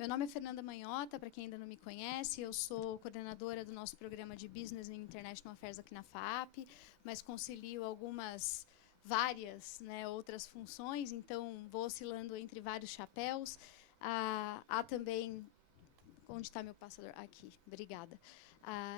Meu nome é Fernanda Manhota, para quem ainda não me conhece, eu sou coordenadora do nosso programa de Business and International Affairs aqui na FAAP, mas concilio várias, né, outras funções, então vou oscilando entre vários chapéus. Há também... Onde está meu passador? Aqui, obrigada.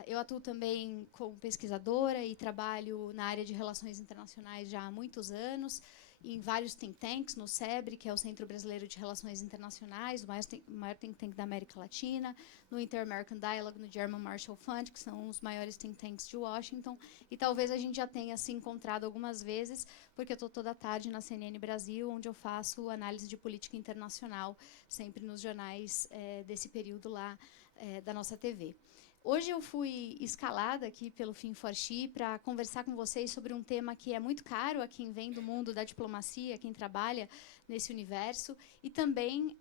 Eu atuo também como pesquisadora e trabalho na área de relações internacionais já há muitos anos, em vários think tanks, no SEBRE, que é o Centro Brasileiro de Relações Internacionais, o maior think tank da América Latina, no Inter-American Dialogue, no German Marshall Fund, que são os maiores think tanks de Washington, e talvez a gente já tenha se encontrado algumas vezes, porque eu estou toda tarde na CNN Brasil, onde eu faço análise de política internacional, sempre nos jornais desse período lá da nossa TV. Hoje eu fui escalada aqui pelo Fin4X para conversar com vocês sobre um tema que é muito caro a quem vem do mundo da diplomacia, quem trabalha nesse universo, e também,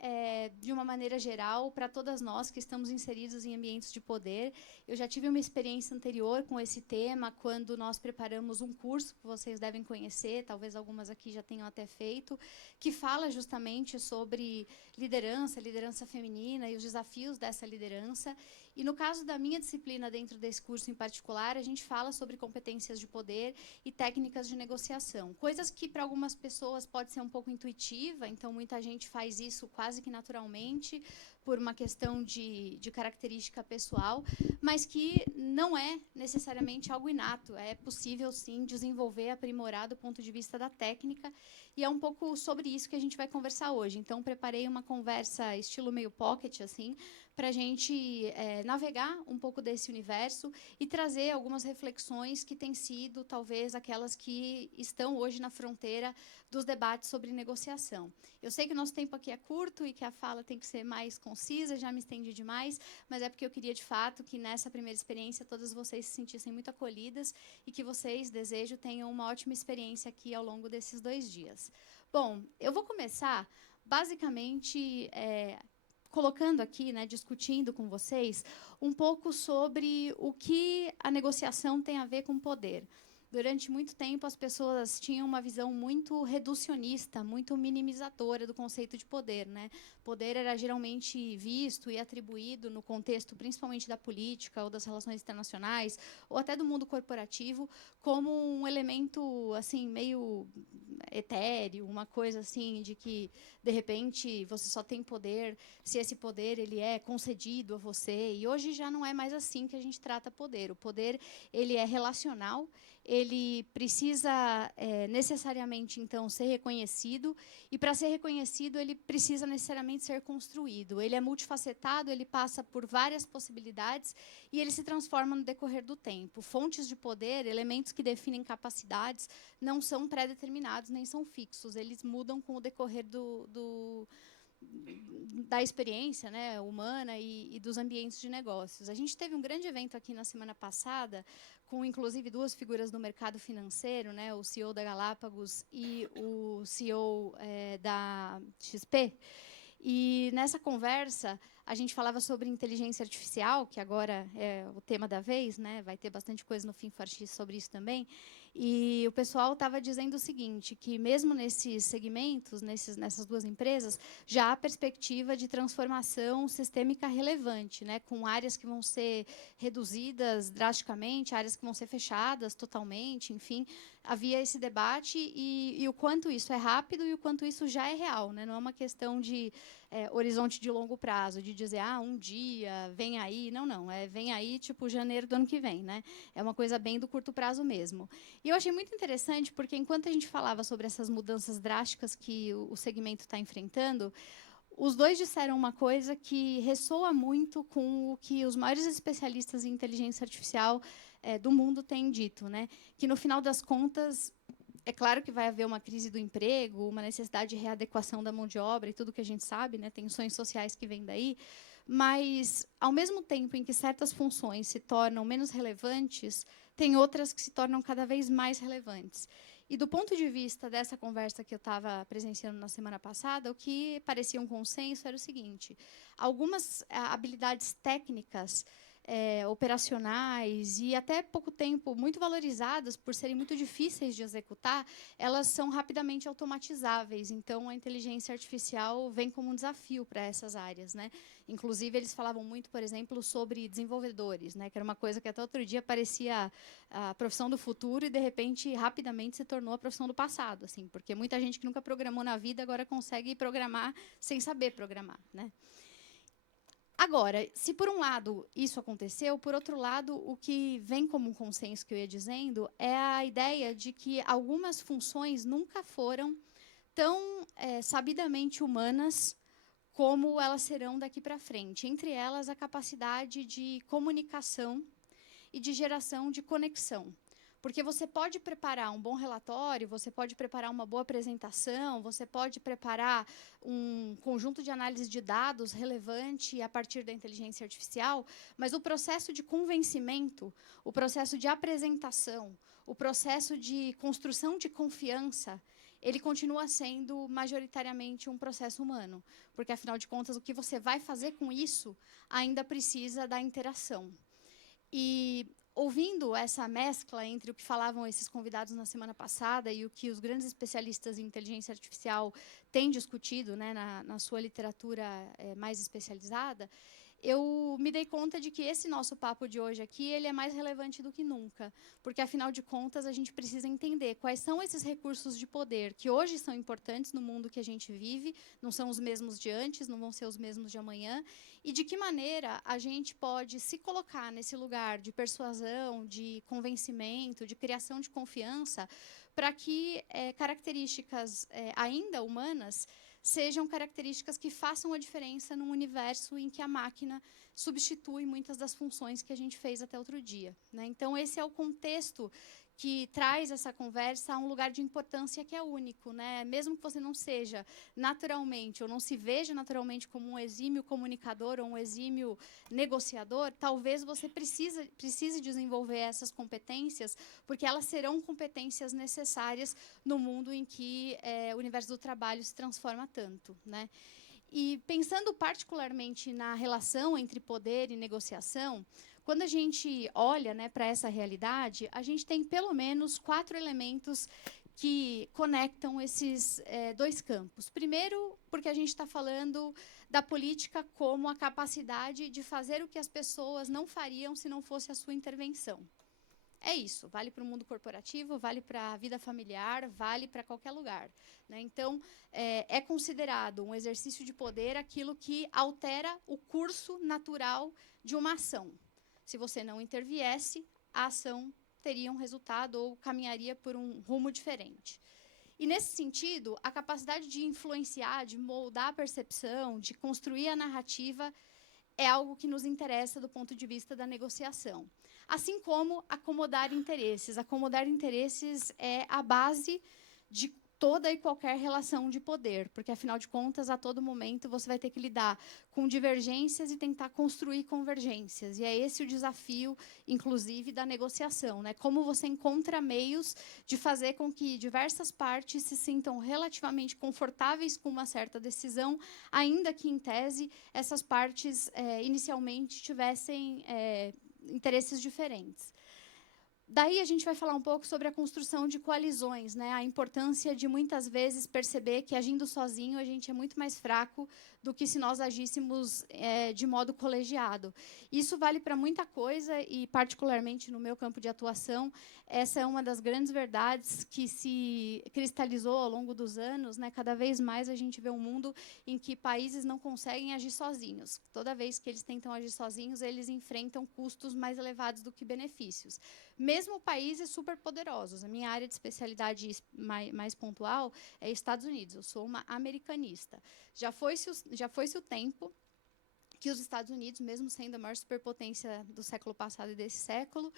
de uma maneira geral, para todas nós que estamos inseridos em ambientes de poder. Eu já tive uma experiência anterior com esse tema, quando nós preparamos um curso que vocês devem conhecer, talvez algumas aqui já tenham até feito, que fala justamente sobre liderança feminina e os desafios dessa liderança. E, no caso da minha disciplina, dentro desse curso em particular, a gente fala sobre competências de poder e técnicas de negociação. Coisas que, para algumas pessoas, pode ser um pouco intuitiva, então muita gente faz isso quase que naturalmente, por uma questão de característica pessoal, mas que não é necessariamente algo inato. É possível, sim, desenvolver, aprimorar do ponto de vista da técnica, e é um pouco sobre isso que a gente vai conversar hoje. Então, preparei uma conversa estilo meio pocket, assim, para a gente navegar um pouco desse universo e trazer algumas reflexões que têm sido, talvez, aquelas que estão hoje na fronteira dos debates sobre negociação. Eu sei que o nosso tempo aqui é curto e que a fala tem que ser mais concisa, já me estendi demais, mas é porque eu queria, de fato, que nessa primeira experiência todas vocês se sentissem muito acolhidas e que vocês, desejo, tenham uma ótima experiência aqui ao longo desses 2 dias. Bom, eu vou começar, basicamente, colocando aqui, né, discutindo com vocês, um pouco sobre o que a negociação tem a ver com poder. Durante muito tempo, as pessoas tinham uma visão muito reducionista, muito minimizadora do conceito de poder, né? Poder era geralmente visto e atribuído no contexto, principalmente da política ou das relações internacionais, ou até do mundo corporativo, como um elemento assim meio etéreo, uma coisa assim de que de repente você só tem poder se esse poder ele é concedido a você. E hoje já não é mais assim que a gente trata poder. O poder ele é relacional, ele precisa necessariamente, então, ser reconhecido, e, para ser reconhecido, ele precisa necessariamente ser construído. Ele é multifacetado, ele passa por várias possibilidades, e ele se transforma no decorrer do tempo. Fontes de poder, elementos que definem capacidades, não são pré-determinados, nem são fixos. Eles mudam com o decorrer da experiência, né, humana e dos ambientes de negócios. A gente teve um grande evento aqui na semana passada, com inclusive 2 figuras do mercado financeiro, né, o CEO da Galápagos e o CEO da XP. E nessa conversa a gente falava sobre inteligência artificial, que agora é o tema da vez, né? Vai ter bastante coisa no Fin4X sobre isso também. E o pessoal estava dizendo o seguinte, que mesmo nesses segmentos, nessas 2 empresas, já há perspectiva de transformação sistêmica relevante, né? Com áreas que vão ser reduzidas drasticamente, áreas que vão ser fechadas totalmente, enfim. Havia esse debate e o quanto isso é rápido e o quanto isso já é real, né? Não é uma questão de horizonte de longo prazo, de dizer, um dia, vem aí. Não, não. Vem aí, tipo, janeiro do ano que vem, né? É uma coisa bem do curto prazo mesmo. E eu achei muito interessante, porque enquanto a gente falava sobre essas mudanças drásticas que o segmento está enfrentando, os 2 disseram uma coisa que ressoa muito com o que os maiores especialistas em inteligência artificial do mundo têm dito, né? Que, no final das contas, é claro que vai haver uma crise do emprego, uma necessidade de readequação da mão de obra e tudo que a gente sabe, né, tensões sociais que vêm daí, mas, ao mesmo tempo em que certas funções se tornam menos relevantes, tem outras que se tornam cada vez mais relevantes. E, do ponto de vista dessa conversa que eu estava presenciando na semana passada, o que parecia um consenso era o seguinte: algumas habilidades técnicas operacionais e até pouco tempo muito valorizadas por serem muito difíceis de executar, elas são rapidamente automatizáveis. Então, a inteligência artificial vem como um desafio para essas áreas, né? Inclusive, eles falavam muito, por exemplo, sobre desenvolvedores, né? Que era uma coisa que até outro dia parecia a profissão do futuro e, de repente, rapidamente se tornou a profissão do passado, assim, porque muita gente que nunca programou na vida agora consegue programar sem saber programar, né? Agora, se por um lado isso aconteceu, por outro lado, o que vem como um consenso que eu ia dizendo é a ideia de que algumas funções nunca foram tão sabidamente humanas como elas serão daqui para frente. Entre elas, a capacidade de comunicação e de geração de conexão. Porque você pode preparar um bom relatório, você pode preparar uma boa apresentação, você pode preparar um conjunto de análise de dados relevante a partir da inteligência artificial, mas o processo de convencimento, o processo de apresentação, o processo de construção de confiança, ele continua sendo majoritariamente um processo humano, porque, afinal de contas, o que você vai fazer com isso ainda precisa da interação. E ouvindo essa mescla entre o que falavam esses convidados na semana passada e o que os grandes especialistas em inteligência artificial têm discutido, né, na sua literatura mais especializada, eu me dei conta de que esse nosso papo de hoje aqui ele é mais relevante do que nunca, porque, afinal de contas, a gente precisa entender quais são esses recursos de poder que hoje são importantes no mundo que a gente vive, não são os mesmos de antes, não vão ser os mesmos de amanhã, e de que maneira a gente pode se colocar nesse lugar de persuasão, de convencimento, de criação de confiança, para que características ainda humanas sejam características que façam a diferença num universo em que a máquina substitui muitas das funções que a gente fez até outro dia, né? Então, esse é o contexto que traz essa conversa a um lugar de importância que é único, né? Mesmo que você não seja naturalmente ou não se veja naturalmente como um exímio comunicador ou um exímio negociador, talvez você precise desenvolver essas competências, porque elas serão competências necessárias no mundo em que o universo do trabalho se transforma tanto, né? E pensando particularmente na relação entre poder e negociação, quando a gente olha, né, para essa realidade, a gente tem pelo menos 4 elementos que conectam esses dois campos. Primeiro, porque a gente está falando da política como a capacidade de fazer o que as pessoas não fariam se não fosse a sua intervenção. É isso, vale para o mundo corporativo, vale para a vida familiar, vale para qualquer lugar, né? Então, é considerado um exercício de poder aquilo que altera o curso natural de uma ação. Se você não interviesse, a ação teria um resultado ou caminharia por um rumo diferente. E, nesse sentido, a capacidade de influenciar, de moldar a percepção, de construir a narrativa, é algo que nos interessa do ponto de vista da negociação. Assim como acomodar interesses. Acomodar interesses é a base de toda e qualquer relação de poder, porque, afinal de contas, a todo momento você vai ter que lidar com divergências e tentar construir convergências. E é esse o desafio, inclusive, da negociação, né? Como você encontra meios de fazer com que diversas partes se sintam relativamente confortáveis com uma certa decisão, ainda que, em tese, essas partes inicialmente tivessem interesses diferentes. Daí a gente vai falar um pouco sobre a construção de coalizões, né? A importância de, muitas vezes, perceber que, agindo sozinho, a gente é muito mais fraco do que se nós agíssemos de modo colegiado. Isso vale para muita coisa e, particularmente, no meu campo de atuação, essa é uma das grandes verdades que se cristalizou ao longo dos anos, né? Cada vez mais a gente vê um mundo em que países não conseguem agir sozinhos. Toda vez que eles tentam agir sozinhos, eles enfrentam custos mais elevados do que benefícios. Mesmo países superpoderosos. A minha área de especialidade mais pontual é Estados Unidos. Eu sou uma americanista. Já foi-se o tempo que os Estados Unidos, mesmo sendo a maior superpotência do século passado e desse século,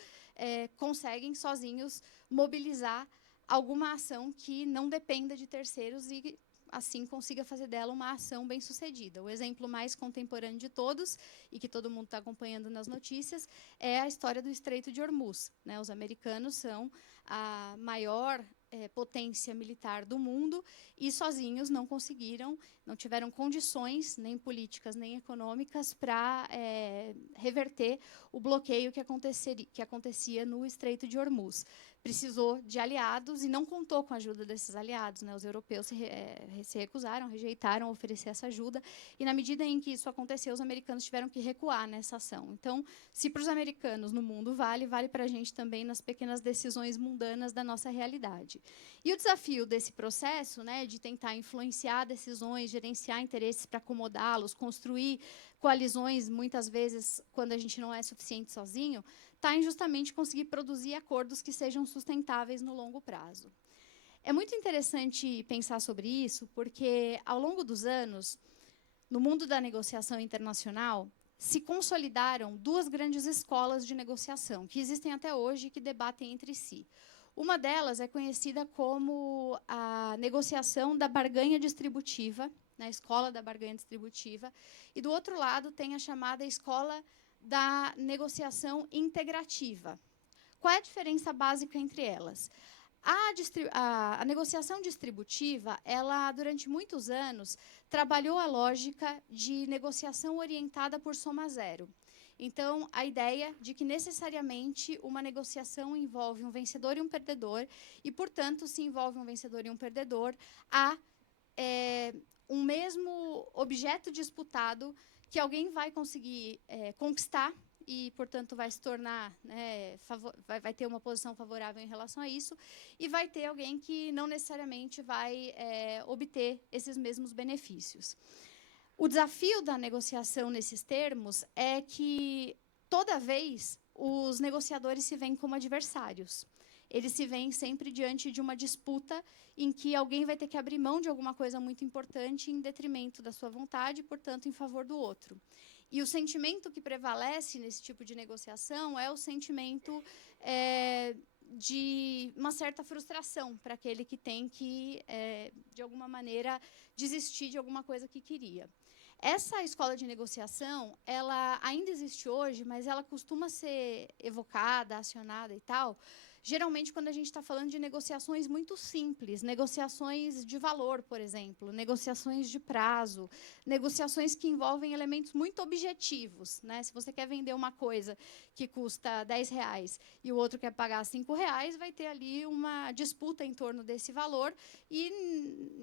conseguem sozinhos mobilizar alguma ação que não dependa de terceiros e assim consiga fazer dela uma ação bem-sucedida. O exemplo mais contemporâneo de todos, e que todo mundo está acompanhando nas notícias, é a história do Estreito de Hormuz, né? Os americanos são a maior potência militar do mundo e sozinhos não conseguiram, não tiveram condições, nem políticas, nem econômicas, para reverter o bloqueio que acontecia no Estreito de Hormuz. Precisou de aliados e não contou com a ajuda desses aliados, né? Os europeus se recusaram, rejeitaram oferecer essa ajuda, e na medida em que isso aconteceu, os americanos tiveram que recuar nessa ação. Então, se para os americanos no mundo vale para a gente também nas pequenas decisões mundanas da nossa realidade. E o desafio desse processo, né, de tentar influenciar decisões, gerenciar interesses para acomodá-los, construir coalizões, muitas vezes, quando a gente não é suficiente sozinho, está em justamente conseguir produzir acordos que sejam sustentáveis no longo prazo. É muito interessante pensar sobre isso, porque, ao longo dos anos, no mundo da negociação internacional, se consolidaram duas grandes escolas de negociação, que existem até hoje e que debatem entre si. Uma delas é conhecida como a negociação da barganha distributiva, na escola da barganha distributiva, e, do outro lado, tem a chamada escola da negociação integrativa. Qual é a diferença básica entre elas? A negociação distributiva, ela, durante muitos anos, trabalhou a lógica de negociação orientada por soma zero. Então, a ideia de que, necessariamente, uma negociação envolve um vencedor e um perdedor, e, portanto, se envolve um vencedor e um perdedor, há um mesmo objeto disputado que alguém vai conseguir conquistar e, portanto, vai se tornar, né, vai ter uma posição favorável em relação a isso, e vai ter alguém que não necessariamente vai obter esses mesmos benefícios. O desafio da negociação nesses termos é que, toda vez, os negociadores se veem como adversários. Eles se veem sempre diante de uma disputa em que alguém vai ter que abrir mão de alguma coisa muito importante em detrimento da sua vontade e, portanto, em favor do outro. E o sentimento que prevalece nesse tipo de negociação é o sentimento de uma certa frustração para aquele que tem que, de alguma maneira, desistir de alguma coisa que queria. Essa escola de negociação, ela ainda existe hoje, mas ela costuma ser evocada, acionada e tal, geralmente quando a gente está falando de negociações muito simples, negociações de valor, por exemplo, negociações de prazo, negociações que envolvem elementos muito objetivos, né? Se você quer vender uma coisa que custa R$10 e o outro quer pagar R$5, vai ter ali uma disputa em torno desse valor e,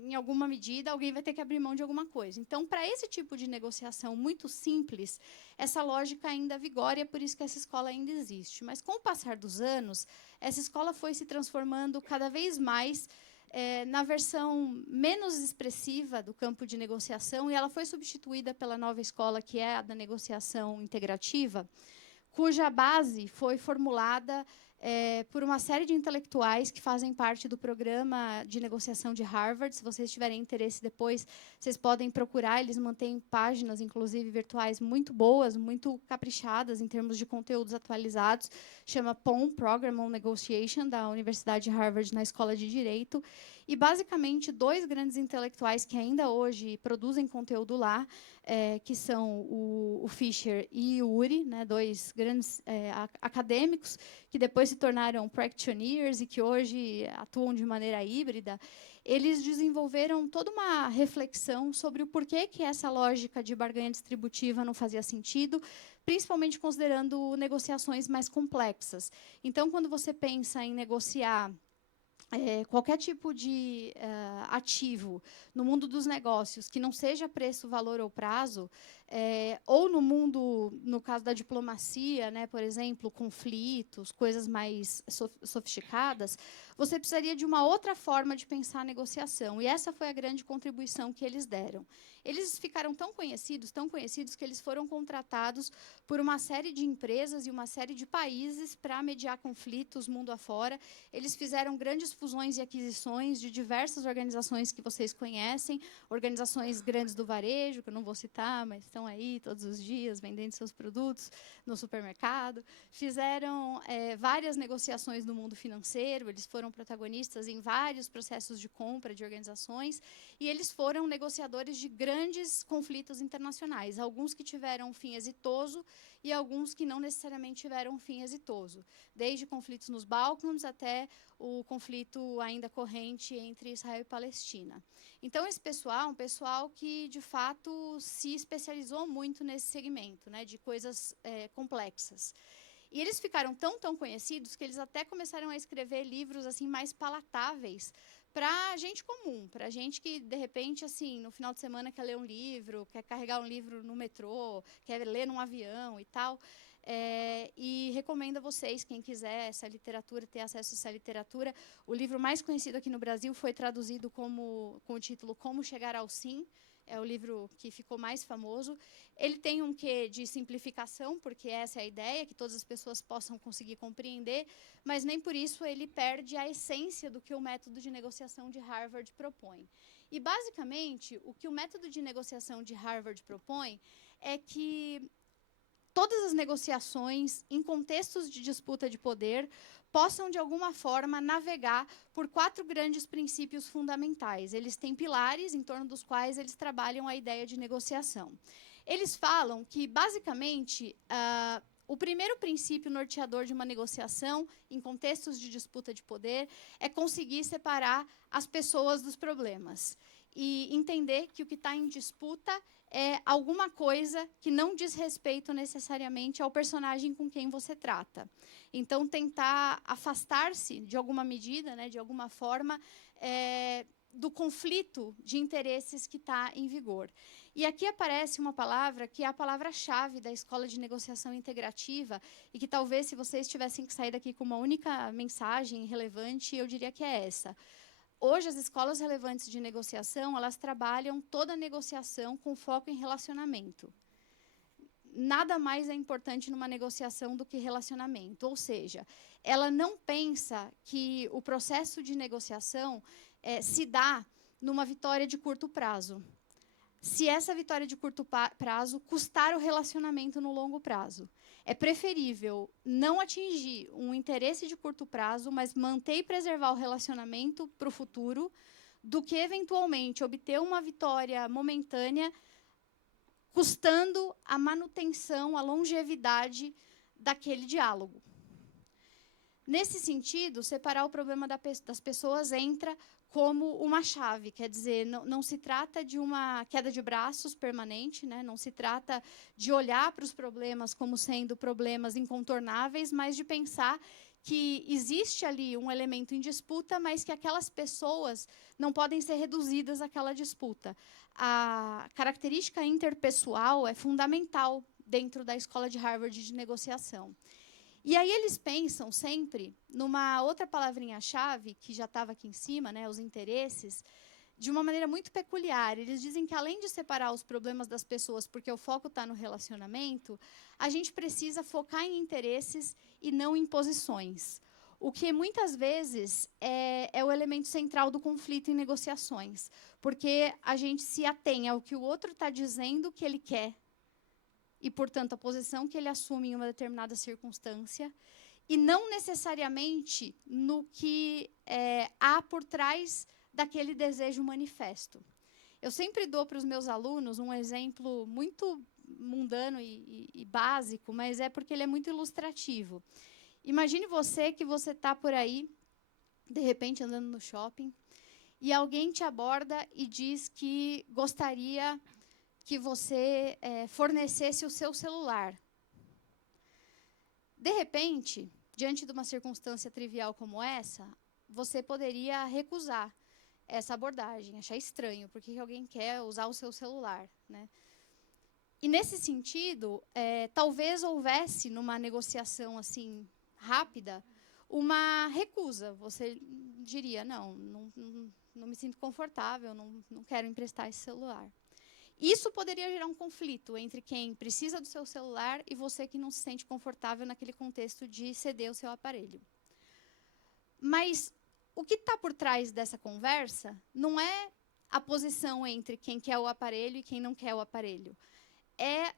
em alguma medida, alguém vai ter que abrir mão de alguma coisa. Então, para esse tipo de negociação muito simples, essa lógica ainda vigora, e é por isso que essa escola ainda existe. Mas, com o passar dos anos, essa escola foi se transformando cada vez mais na versão menos expressiva do campo de negociação, e ela foi substituída pela nova escola, que é a da negociação integrativa, cuja base foi formulada por uma série de intelectuais que fazem parte do programa de negociação de Harvard. Se vocês tiverem interesse depois, vocês podem procurar. Eles mantêm páginas, inclusive virtuais, muito boas, muito caprichadas em termos de conteúdos atualizados. Chama PON, Program on Negotiation, da Universidade de Harvard, na Escola de Direito. E, basicamente, dois grandes intelectuais que ainda hoje produzem conteúdo lá, que são o Fisher e o Ury, né, dois grandes acadêmicos, que depois se tornaram practitioners e que hoje atuam de maneira híbrida. Eles desenvolveram toda uma reflexão sobre o porquê que essa lógica de barganha distributiva não fazia sentido, principalmente considerando negociações mais complexas. Então, quando você pensa em negociar qualquer tipo de ativo no mundo dos negócios que não seja preço, valor ou prazo, ou no mundo, no caso da diplomacia, né, por exemplo, conflitos, coisas mais sofisticadas, você precisaria de uma outra forma de pensar a negociação. E essa foi a grande contribuição que eles deram. Eles ficaram tão conhecidos, que eles foram contratados por uma série de empresas e uma série de países para mediar conflitos mundo afora. Eles fizeram grandes fusões e aquisições de diversas organizações que vocês conhecem, organizações grandes do varejo, que eu não vou citar, mas estão aí todos os dias vendendo seus produtos no supermercado. Fizeram várias negociações no mundo financeiro. Eles foram foram protagonistas em vários processos de compra de organizações, e eles foram negociadores de grandes conflitos internacionais, alguns que tiveram um fim exitoso e alguns que não necessariamente tiveram um fim exitoso, desde conflitos nos Balcãs até o conflito ainda corrente entre Israel e Palestina. Então, esse pessoal é um pessoal que, de fato, se especializou muito nesse segmento, né, de coisas complexas. E eles ficaram tão conhecidos que eles até começaram a escrever livros assim mais palatáveis para gente comum, para gente que, de repente, assim, no final de semana quer ler um livro, quer carregar um livro no metrô, quer ler num avião e tal. E recomendo a vocês, quem quiser essa literatura, ter acesso a essa literatura. O livro mais conhecido aqui no Brasil foi traduzido com o título Como Chegar ao Sim. É o livro que ficou mais famoso. Ele tem um quê de simplificação, porque essa é a ideia, que todas as pessoas possam conseguir compreender, mas nem por isso ele perde a essência do que o método de negociação de Harvard propõe. E, basicamente, o que o método de negociação de Harvard propõe é que todas as negociações, em contextos de disputa de poder, possam, de alguma forma, navegar por 4 grandes princípios fundamentais. Eles têm pilares em torno dos quais eles trabalham a ideia de negociação. Eles falam que, basicamente, o primeiro princípio norteador de uma negociação, em contextos de disputa de poder, é conseguir separar as pessoas dos problemas e entender que o que está em disputa é alguma coisa que não diz respeito necessariamente ao personagem com quem você trata. Então, tentar afastar-se, de alguma medida, né, de alguma forma, do conflito de interesses que está em vigor. E aqui aparece uma palavra que é a palavra-chave da Escola de Negociação Integrativa e que talvez, se vocês tivessem que sair daqui com uma única mensagem relevante, eu diria que é essa. Hoje, as escolas relevantes de negociação, elas trabalham toda a negociação com foco em relacionamento. Nada mais é importante numa negociação do que relacionamento. Ou seja, ela não pensa que o processo de negociação se dá numa vitória de curto prazo. Se essa vitória de curto prazo custar o relacionamento no longo prazo. É preferível não atingir um interesse de curto prazo, mas manter e preservar o relacionamento para o futuro, do que, eventualmente, obter uma vitória momentânea, custando a manutenção, a longevidade daquele diálogo. Nesse sentido, separar o problema das pessoas entra como uma chave, quer dizer, não se trata de uma queda de braços permanente, né? Não se trata de olhar para os problemas como sendo problemas incontornáveis, mas de pensar que existe ali um elemento em disputa, mas que aquelas pessoas não podem ser reduzidas àquela disputa. A característica interpessoal é fundamental dentro da escola de Harvard de negociação. E aí eles pensam sempre numa outra palavrinha-chave, que já estava aqui em cima, né, os interesses, de uma maneira muito peculiar. Eles dizem que, além de separar os problemas das pessoas, porque o foco está no relacionamento, a gente precisa focar em interesses e não em posições. O que, muitas vezes, é o elemento central do conflito em negociações, porque a gente se atém ao que o outro está dizendo que ele quer, e, portanto, a posição que ele assume em uma determinada circunstância, e não necessariamente no que há por trás daquele desejo manifesto. Eu sempre dou para os meus alunos um exemplo muito mundano e básico, mas é porque ele é muito ilustrativo. Imagine que você está por aí, de repente, andando no shopping, e alguém te aborda e diz que gostaria que você fornecesse o seu celular. De repente, diante de uma circunstância trivial como essa, você poderia recusar essa abordagem, achar estranho, porque alguém quer usar o seu celular, né? E, nesse sentido, talvez houvesse, numa negociação assim rápida, uma recusa. Você diria, não me sinto confortável, não quero emprestar esse celular. Isso poderia gerar um conflito entre quem precisa do seu celular e você que não se sente confortável naquele contexto de ceder o seu aparelho. Mas o que está por trás dessa conversa não é a posição entre quem quer o aparelho e quem não quer o aparelho. É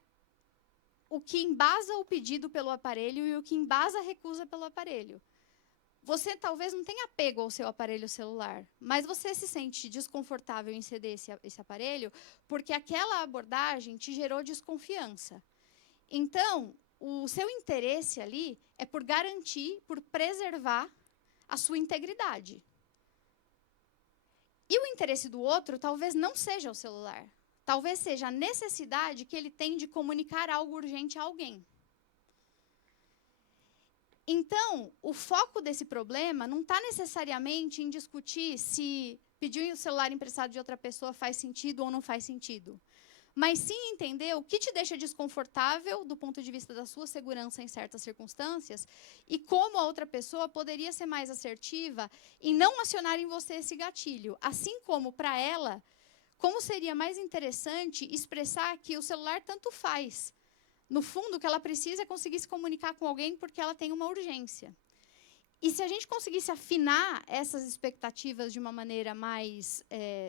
o que embasa o pedido pelo aparelho e o que embasa a recusa pelo aparelho. você talvez não tenha apego ao seu aparelho celular, mas você se sente desconfortável em ceder esse aparelho porque aquela abordagem te gerou desconfiança. Então, o seu interesse ali é por garantir, por preservar a sua integridade. E o interesse do outro talvez não seja o celular. Talvez seja a necessidade que ele tem de comunicar algo urgente a alguém. Então, o foco desse problema não está necessariamente em discutir se pedir o celular emprestado de outra pessoa faz sentido ou não faz sentido. Mas sim entender o que te deixa desconfortável do ponto de vista da sua segurança em certas circunstâncias e como a outra pessoa poderia ser mais assertiva em não acionar em você esse gatilho. Assim como, para ela, como seria mais interessante expressar que o celular tanto faz. No fundo, o que ela precisa é conseguir se comunicar com alguém porque ela tem uma urgência. E se a gente conseguisse afinar essas expectativas de uma maneira mais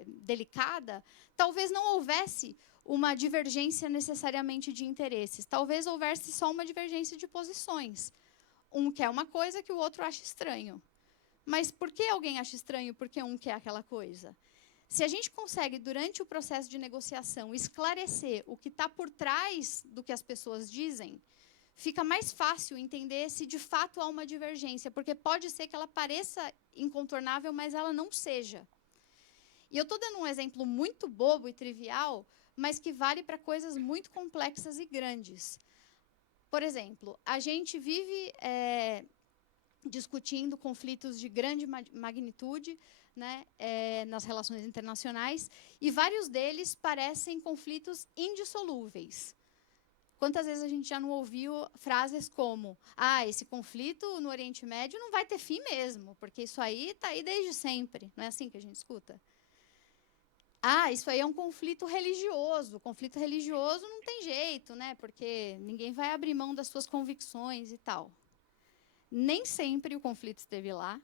delicada, talvez não houvesse uma divergência necessariamente de interesses. Talvez houvesse só uma divergência de posições. Um quer uma coisa que o outro acha estranho. Mas por que alguém acha estranho porque um quer aquela coisa? Se a gente consegue, durante o processo de negociação, esclarecer o que está por trás do que as pessoas dizem, fica mais fácil entender se de fato há uma divergência, porque pode ser que ela pareça incontornável, mas ela não seja. E eu estou dando um exemplo muito bobo e trivial, mas que vale para coisas muito complexas e grandes. Por exemplo, a gente vive discutindo conflitos de grande magnitude, né, nas relações internacionais, e vários deles parecem conflitos indissolúveis. Quantas vezes a gente já não ouviu frases como: esse conflito no Oriente Médio não vai ter fim mesmo, porque isso aí está aí desde sempre. Não é assim que a gente escuta? Isso aí é um conflito religioso. Conflito religioso não tem jeito, né, porque ninguém vai abrir mão das suas convicções e tal. Nem sempre o conflito esteve lá,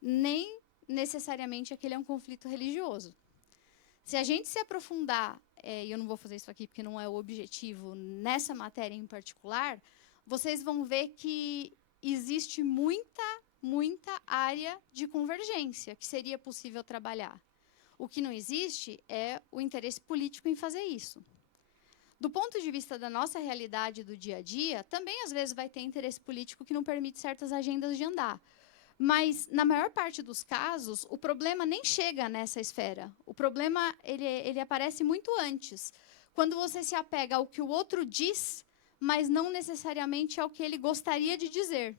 nem necessariamente aquele é um conflito religioso. Se a gente se aprofundar, e eu não vou fazer isso aqui porque não é o objetivo nessa matéria em particular, vocês vão ver que existe muita área de convergência que seria possível trabalhar. O que não existe é o interesse político em fazer isso. Do ponto de vista da nossa realidade do dia a dia, também às vezes vai ter interesse político que não permite certas agendas de andar. Mas, na maior parte dos casos, o problema nem chega nessa esfera. O problema ele aparece muito antes, quando você se apega ao que o outro diz, mas não necessariamente ao que ele gostaria de dizer.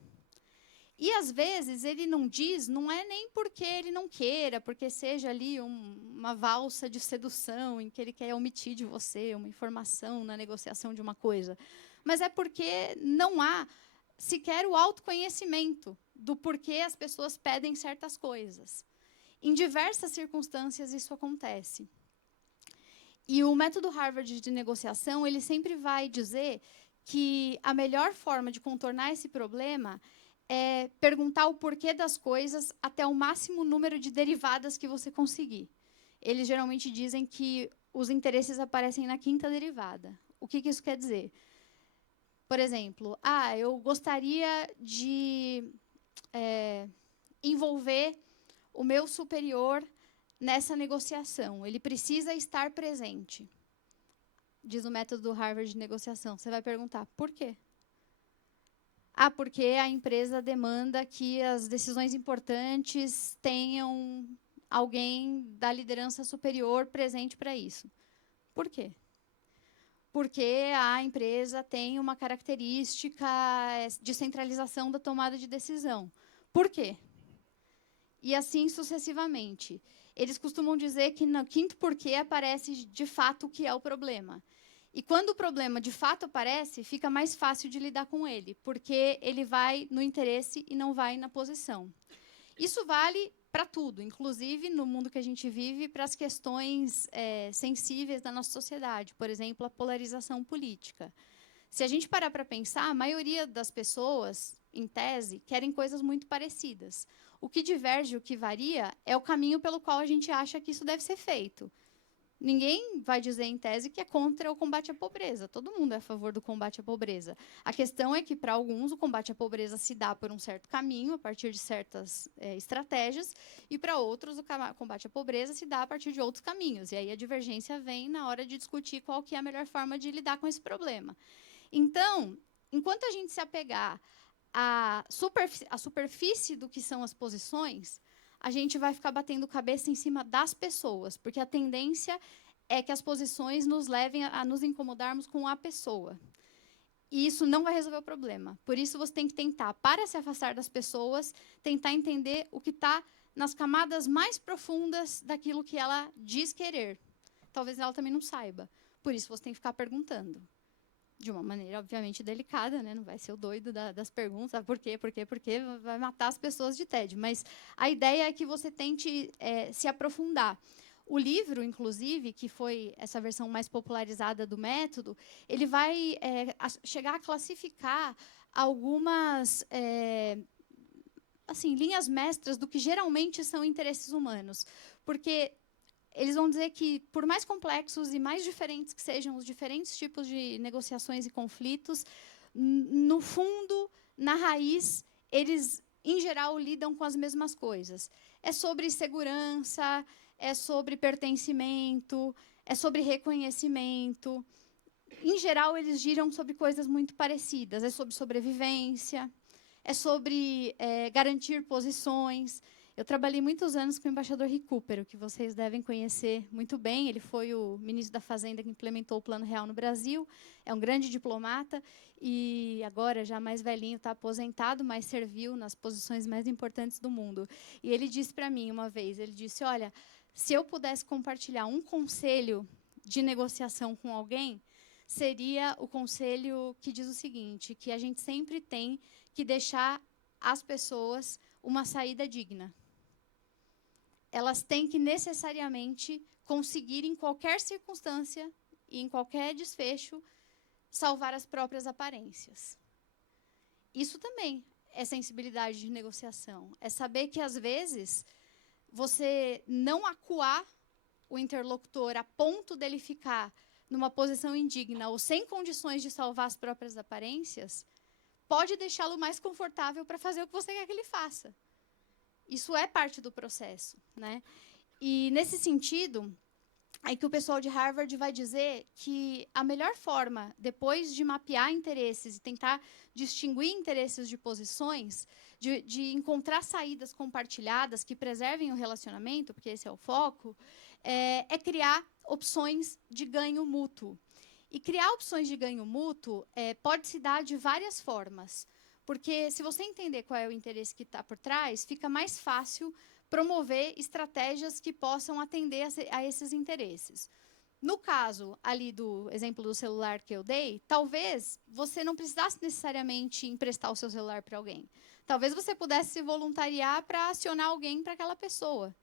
E, às vezes, ele não diz, não é nem porque ele não queira, porque seja ali uma valsa de sedução em que ele quer omitir de você uma informação na negociação de uma coisa. Mas é porque não há sequer o autoconhecimento do porquê as pessoas pedem certas coisas. Em diversas circunstâncias, isso acontece. E o método Harvard de negociação, ele sempre vai dizer que a melhor forma de contornar esse problema é perguntar o porquê das coisas até o máximo número de derivadas que você conseguir. Eles geralmente dizem que os interesses aparecem na quinta derivada. O que isso quer dizer? Por exemplo, eu gostaria de envolver o meu superior nessa negociação. Ele precisa estar presente. Diz o método do Harvard de negociação. Você vai perguntar, por quê? Porque a empresa demanda que as decisões importantes tenham alguém da liderança superior presente para isso. Por quê? Porque a empresa tem uma característica de centralização da tomada de decisão. Por quê? E assim sucessivamente. Eles costumam dizer que no quinto porquê aparece de fato o que é o problema. E quando o problema de fato aparece, fica mais fácil de lidar com ele, porque ele vai no interesse e não vai na posição. Isso vale para tudo, inclusive no mundo que a gente vive, para as questões sensíveis da nossa sociedade, por exemplo, a polarização política. Se a gente parar para pensar, a maioria das pessoas, em tese, querem coisas muito parecidas. O que diverge, o que varia, é o caminho pelo qual a gente acha que isso deve ser feito. Ninguém vai dizer, em tese, que é contra o combate à pobreza. Todo mundo é a favor do combate à pobreza. A questão é que, para alguns, o combate à pobreza se dá por um certo caminho, a partir de certas estratégias, e, para outros, o combate à pobreza se dá a partir de outros caminhos. E aí a divergência vem na hora de discutir qual que é a melhor forma de lidar com esse problema. Então, enquanto a gente se apegar à superfície do que são as posições, a gente vai ficar batendo cabeça em cima das pessoas, porque a tendência é que as posições nos levem a nos incomodarmos com a pessoa. E isso não vai resolver o problema. Por isso, você tem que tentar, para se afastar das pessoas, tentar entender o que está nas camadas mais profundas daquilo que ela diz querer. Talvez ela também não saiba. Por isso, você tem que ficar perguntando. De uma maneira, obviamente, delicada, né? Não vai ser o doido das perguntas, por quê, vai matar as pessoas de tédio. Mas a ideia é que você tente se aprofundar. O livro, inclusive, que foi essa versão mais popularizada do método, ele vai chegar a classificar algumas assim, linhas mestras do que geralmente são interesses humanos. Porque eles vão dizer que, por mais complexos e mais diferentes que sejam os diferentes tipos de negociações e conflitos, no fundo, na raiz, eles, em geral, lidam com as mesmas coisas. É sobre segurança, é sobre pertencimento, é sobre reconhecimento. Em geral, eles giram sobre coisas muito parecidas. É sobre sobrevivência, é sobre garantir posições. Eu trabalhei muitos anos com o embaixador Recupero, que vocês devem conhecer muito bem. Ele foi o ministro da Fazenda que implementou o Plano Real no Brasil. É um grande diplomata e agora, já mais velhinho, está aposentado, mas serviu nas posições mais importantes do mundo. E ele disse para mim uma vez, ele disse, olha, se eu pudesse compartilhar um conselho de negociação com alguém, seria o conselho que diz o seguinte, que a gente sempre tem que deixar às pessoas uma saída digna. Elas têm que necessariamente conseguir, em qualquer circunstância e em qualquer desfecho, salvar as próprias aparências. Isso também é sensibilidade de negociação. É saber que, às vezes, você não acuar o interlocutor a ponto dele ficar numa posição indigna ou sem condições de salvar as próprias aparências, pode deixá-lo mais confortável para fazer o que você quer que ele faça. Isso é parte do processo, né? E, nesse sentido, é que o pessoal de Harvard vai dizer que a melhor forma, depois de mapear interesses e tentar distinguir interesses de posições, de encontrar saídas compartilhadas que preservem o relacionamento, porque esse é o foco, é criar opções de ganho mútuo. E criar opções de ganho mútuo pode se dar de várias formas. Porque, se você entender qual é o interesse que está por trás, fica mais fácil promover estratégias que possam atender a esses interesses. No caso ali do exemplo do celular que eu dei, talvez você não precisasse necessariamente emprestar o seu celular para alguém. Talvez você pudesse se voluntariar para acionar alguém para aquela pessoa.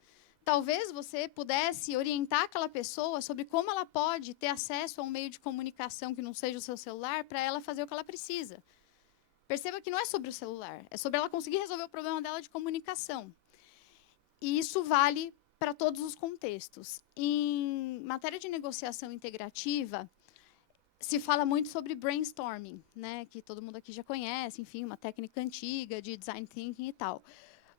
Talvez você pudesse orientar aquela pessoa sobre como ela pode ter acesso a um meio de comunicação que não seja o seu celular para ela fazer o que ela precisa. Perceba que não é sobre o celular, é sobre ela conseguir resolver o problema dela de comunicação. E isso vale para todos os contextos. Em matéria de negociação integrativa, se fala muito sobre brainstorming, né, que todo mundo aqui já conhece, enfim, uma técnica antiga de design thinking e tal.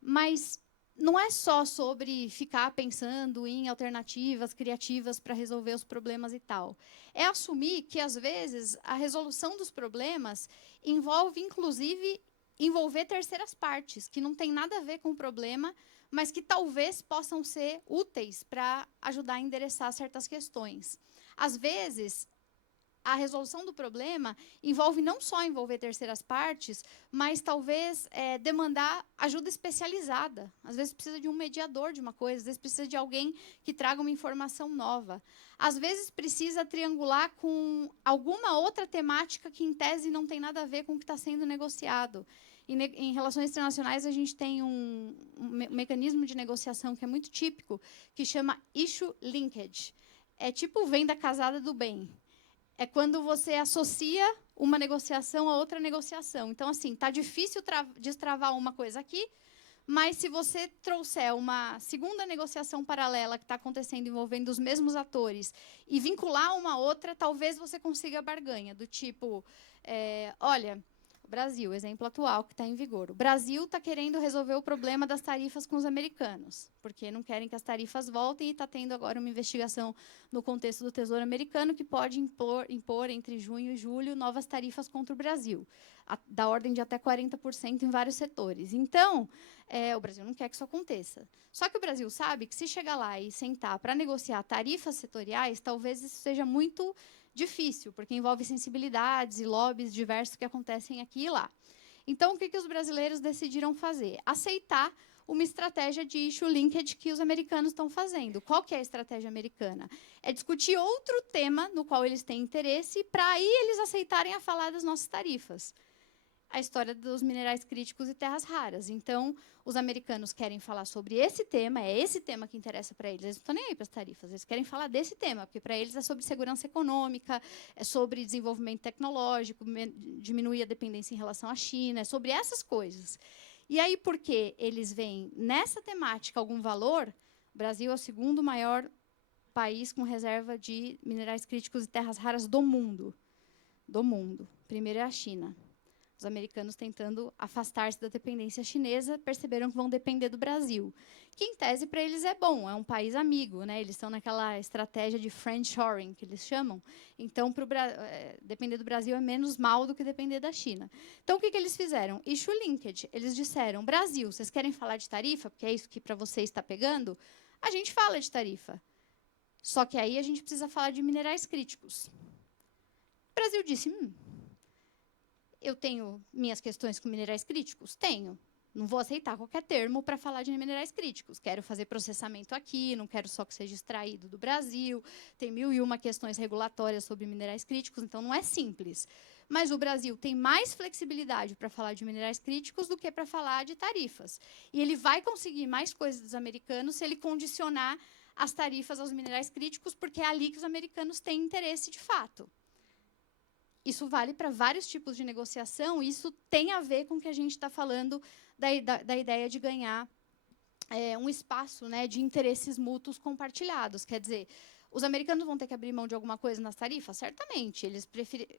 Mas não é só sobre ficar pensando em alternativas criativas para resolver os problemas e tal. É assumir que, às vezes, a resolução dos problemas envolve, inclusive, envolver terceiras partes, que não tem nada a ver com o problema, mas que talvez possam ser úteis para ajudar a endereçar certas questões. Às vezes, a resolução do problema envolve não só envolver terceiras partes, mas talvez demandar ajuda especializada. Às vezes precisa de um mediador de uma coisa, às vezes precisa de alguém que traga uma informação nova. Às vezes precisa triangular com alguma outra temática que, em tese, não tem nada a ver com o que está sendo negociado. Em relações internacionais, a gente tem um mecanismo de negociação que é muito típico, que chama issue linkage. É tipo venda casada do bem. É quando você associa uma negociação a outra negociação. Então, assim, está difícil destravar uma coisa aqui, Mas se você trouxer uma segunda negociação paralela que está acontecendo envolvendo os mesmos atores e vincular uma a outra, talvez você consiga barganha, do tipo, olha, o Brasil, exemplo atual que está em vigor. O Brasil está querendo resolver o problema das tarifas com os americanos, porque não querem que as tarifas voltem e está tendo agora uma investigação no contexto do Tesouro Americano que pode impor entre junho e julho novas tarifas contra o Brasil, da ordem de até 40% em vários setores. Então, o Brasil não quer que isso aconteça. Só que o Brasil sabe que, se chegar lá e sentar para negociar tarifas setoriais, talvez isso seja muito difícil, porque envolve sensibilidades e lobbies diversos que acontecem aqui e lá. Então, o que os brasileiros decidiram fazer? Aceitar uma estratégia de issue linkage que os americanos estão fazendo. Qual que é a estratégia americana? É discutir outro tema no qual eles têm interesse para aí eles aceitarem a falar das nossas tarifas. A história dos minerais críticos e terras raras. Então, os americanos querem falar sobre esse tema, é esse tema que interessa para eles. Eles não estão nem aí para as tarifas, eles querem falar desse tema, porque para eles é sobre segurança econômica, é sobre desenvolvimento tecnológico, diminuir a dependência em relação à China, é sobre essas coisas. E aí, porque eles veem nessa temática algum valor, o Brasil é o segundo maior país com reserva de minerais críticos e terras raras do mundo. Do mundo. Primeiro é a China. Os americanos, tentando afastar-se da dependência chinesa, perceberam que vão depender do Brasil, que, em tese, para eles é bom, é um país amigo, né? Eles estão naquela estratégia de friendshoring, que eles chamam. Então, depender do Brasil é menos mal do que depender da China. Então, o que eles fizeram? Issue linkage. Eles disseram, Brasil, vocês querem falar de tarifa, porque é isso que para vocês está pegando? A gente fala de tarifa. Só que aí a gente precisa falar de minerais críticos. O Brasil disse, eu tenho minhas questões com minerais críticos? Tenho. Não vou aceitar qualquer termo para falar de minerais críticos. Quero fazer processamento aqui, não quero só que seja extraído do Brasil. Tem 1001 questões regulatórias sobre minerais críticos, então não é simples. Mas o Brasil tem mais flexibilidade para falar de minerais críticos do que para falar de tarifas. E ele vai conseguir mais coisas dos americanos se ele condicionar as tarifas aos minerais críticos, porque é ali que os americanos têm interesse de fato. Isso vale para vários tipos de negociação, e isso tem a ver com o que a gente está falando da ideia de ganhar um espaço, né, de interesses mútuos compartilhados. Quer dizer, os americanos vão ter que abrir mão de alguma coisa nas tarifas? Certamente. Eles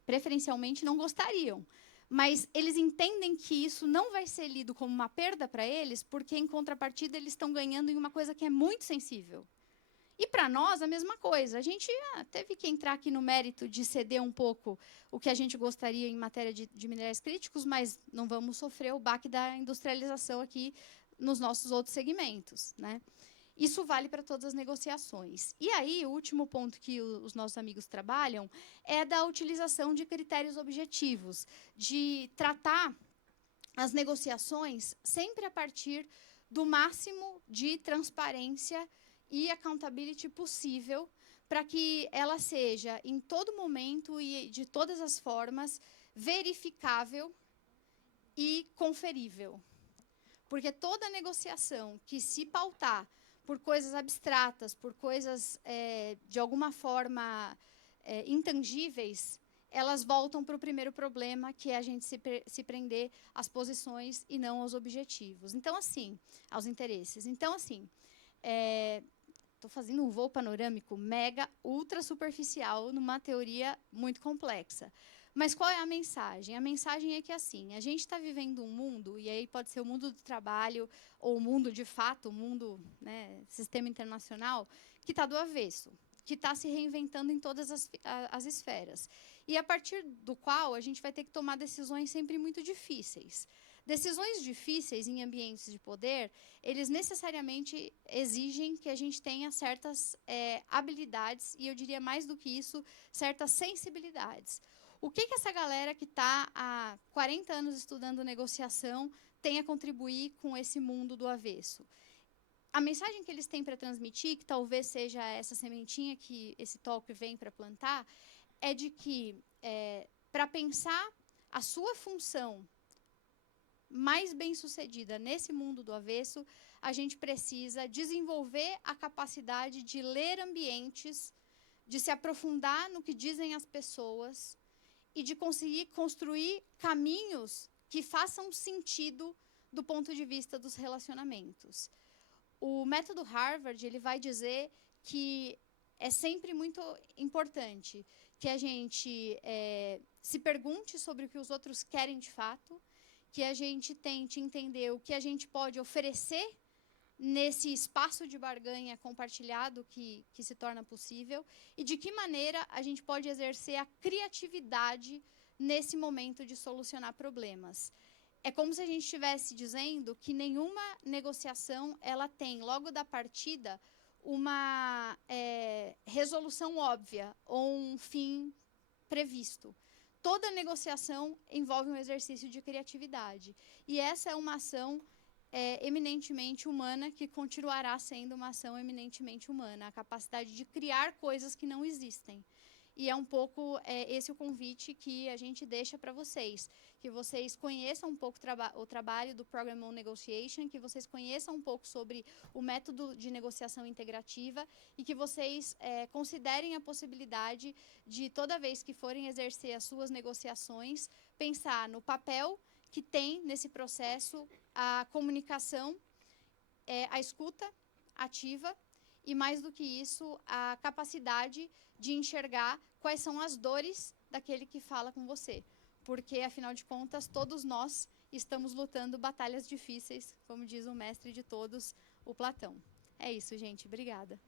preferencialmente não gostariam. Mas eles entendem que isso não vai ser lido como uma perda para eles, porque, em contrapartida, eles estão ganhando em uma coisa que é muito sensível. E, para nós, a mesma coisa. A gente teve que entrar aqui no mérito de ceder um pouco o que a gente gostaria em matéria de minerais críticos, mas não vamos sofrer o baque da industrialização aqui nos nossos outros segmentos, né? Isso vale para todas as negociações. E aí, o último ponto que os nossos amigos trabalham é da utilização de critérios objetivos, de tratar as negociações sempre a partir do máximo de transparência e accountability possível, para que ela seja, em todo momento e de todas as formas, verificável e conferível. Porque toda negociação que se pautar por coisas abstratas, por coisas, de alguma forma, intangíveis, elas voltam para o primeiro problema, que é a gente se prender às posições e não aos objetivos. Então, assim, aos interesses. Então, assim, estou fazendo um voo panorâmico mega, ultra superficial, numa teoria muito complexa. Mas qual é a mensagem? A mensagem é que, assim, a gente está vivendo um mundo, e aí pode ser o mundo do trabalho, ou o mundo de fato, o mundo, né, sistema internacional, que está do avesso, que está se reinventando em todas as esferas. E a partir do qual a gente vai ter que tomar decisões sempre muito difíceis. Decisões difíceis em ambientes de poder, eles necessariamente exigem que a gente tenha certas habilidades, e eu diria mais do que isso, certas sensibilidades. O que essa galera que está há 40 anos estudando negociação tem a contribuir com esse mundo do avesso? A mensagem que eles têm para transmitir, que talvez seja essa sementinha que esse talk vem para plantar, é de que, para pensar a sua função mais bem-sucedida nesse mundo do avesso, a gente precisa desenvolver a capacidade de ler ambientes, de se aprofundar no que dizem as pessoas e de conseguir construir caminhos que façam sentido do ponto de vista dos relacionamentos. O método Harvard, ele vai dizer que é sempre muito importante que a gente se pergunte sobre o que os outros querem de fato, que a gente tente entender o que a gente pode oferecer nesse espaço de barganha compartilhado que se torna possível e de que maneira a gente pode exercer a criatividade nesse momento de solucionar problemas. É como se a gente estivesse dizendo que nenhuma negociação ela tem, logo da partida, uma resolução óbvia ou um fim previsto. Toda negociação envolve um exercício de criatividade. E essa é uma ação eminentemente humana, que continuará sendo uma ação eminentemente humana, a capacidade de criar coisas que não existem. E é um pouco esse o convite que a gente deixa para vocês, que vocês conheçam um pouco o trabalho do Program on Negotiation, que vocês conheçam um pouco sobre o método de negociação integrativa e que vocês considerem a possibilidade de, toda vez que forem exercer as suas negociações, pensar no papel que tem nesse processo a comunicação, a escuta ativa e, mais do que isso, a capacidade de enxergar quais são as dores daquele que fala com você. Porque, afinal de contas, todos nós estamos lutando batalhas difíceis, como diz o mestre de todos, o Platão. É isso, gente. Obrigada.